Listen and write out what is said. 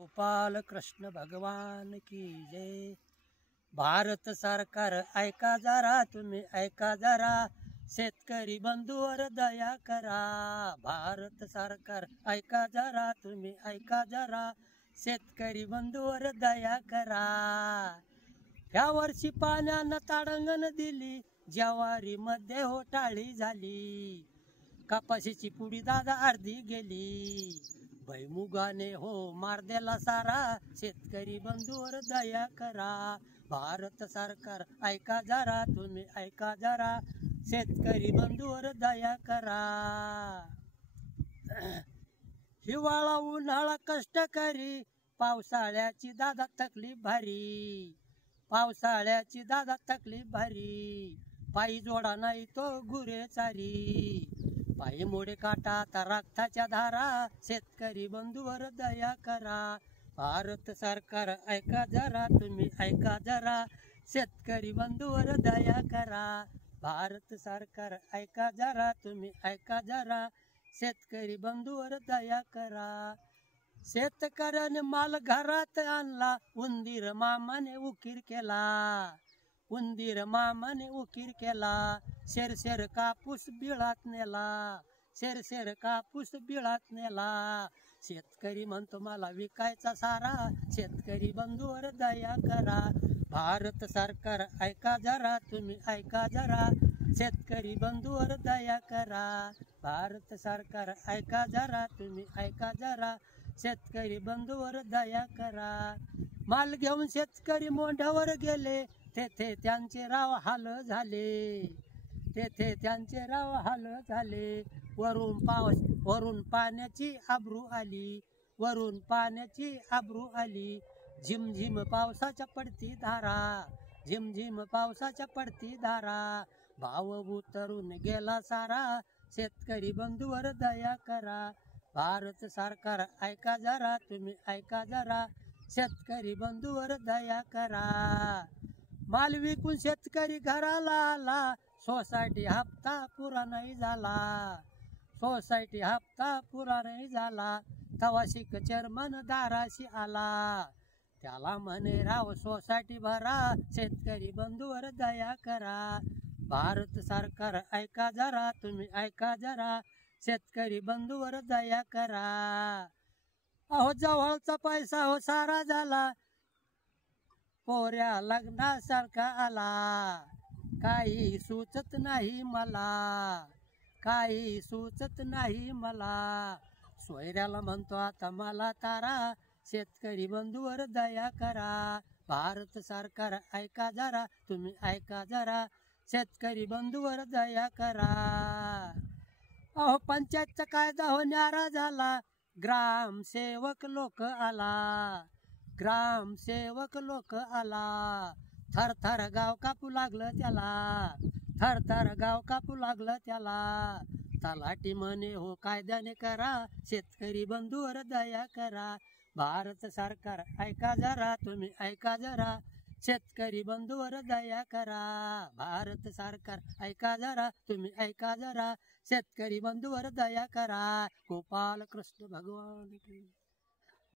गोपाल कृष्ण भगवान की जय। भारत सरकार ऐका जरा, तुम्ही ऐका जरा, शेतकरी बंधूवर दया करा। भारत सरकार ऐका जरा, तुम्ही ऐका जरा, शेतकरी बंधूवर दया करा। ह्या वर्षी पाण्यानं ताडंगण दिली, ज्वारी मध्ये होटाळी झाली, कपाशीची पुडी दादा अर्धी गेली, भैमुगाने हो मार देला सारा, शेतकरी बंधूवर दया करा। भारत सरकार ऐका जरा, तुम्ही ऐका जरा, शेतकरी बंधूवर दया करा। हिवाळा उन्हाळा कष्टकरी, पावसाळ्याची दादा तकलीफ भारी, पावसाळ्याची दादा तकलीफ भारी, पायी जोडा नाही तो गुरे चारी, पायी मोडे काटा आता रक्ताच्या धारा, शेतकरी बंधूवर दया करा। भारत सरकार ऐका जरा, तुम्ही ऐका जरा, शेतकरी बंधूवर दया करा। भारत सरकार ऐका जरा, तुम्ही ऐका जरा, शेतकरी बंधूवर दया करा। शेतकऱ्याने माल घरात आणला, उंदीर मामाने उकीर केला, उंदीर मामाने उकीर केला, शेर कापूस बिळात नेला, शेर कापूस बिळात नेला, शेतकरी म्हणतो मला विकायचा सारा, शेतकरी बंधूवर दया करा। भारत सरकार ऐका जरा, तुम्ही ऐका जरा, शेतकरी बंधूवर दया करा। भारत सरकार ऐका जरा, तुम्ही ऐका जरा, शेतकरी बंधूवर दया करा। माल घेऊन शेतकरी मोंढ्यावर गेले, तेथे त्यांचे राव हाल झाले, तेथे त्यांचे राव हाल झाले, वरून पाण्याची आबरू आली, वरून पाण्याची आबरू आली, झिमझिम पावसाच्या पडती धारा, झिमझिम पावसाच्या पडती धारा, भाव उतरून गेला सारा, शेतकरी बंधूवर दया करा। भारत सरकार ऐका जरा, तुम्ही ऐका जरा, शेतकरी बंधूवर दया करा। माल विकून शेतकरी घराला आला, सोसायटी हप्ता पुरा नाही झाला, सोसायटी हप्ता पुरा नाही झाला, तवाशिक चेअरमन दाराशी आला, त्याला म्हणे राव सोसायटी भरा, शेतकरी बंधूवर दया करा। भारत सरकार ऐका जरा, तुम्ही ऐका जरा, शेतकरी बंधूवर दया करा। अहो जवळचा पैसा हो सारा झाला, पोऱ्या लग्नासारखा आला, काही सुचत नाही मला, काही सुचत नाही मला, सोयऱ्याला म्हणतो आता मला तारा, शेतकरी बंधूवर दया करा। भारत सरकार ऐका जरा, तुम्ही ऐका जरा, शेतकरी बंधूवर दया करा। अहो पंचायतचा कायदा हो न्यारा झाला, ग्रामसेवक लोक आला, ग्रामसेवक लोक आला, थर गाव कापू लागलं त्याला, थर गाव कापू लागलं त्याला, तलाठी म्हणे हो कायद्याने करा, शेतकरी बंधूवर दया करा। भारत सरकार ऐका जरा, तुम्ही ऐका जरा, शेतकरी बंधूवर दया करा। भारत सरकार ऐका जरा, तुम्ही ऐका जरा, शेतकरी बंधूवर दया करा। गोपाल कृष्ण भगवान की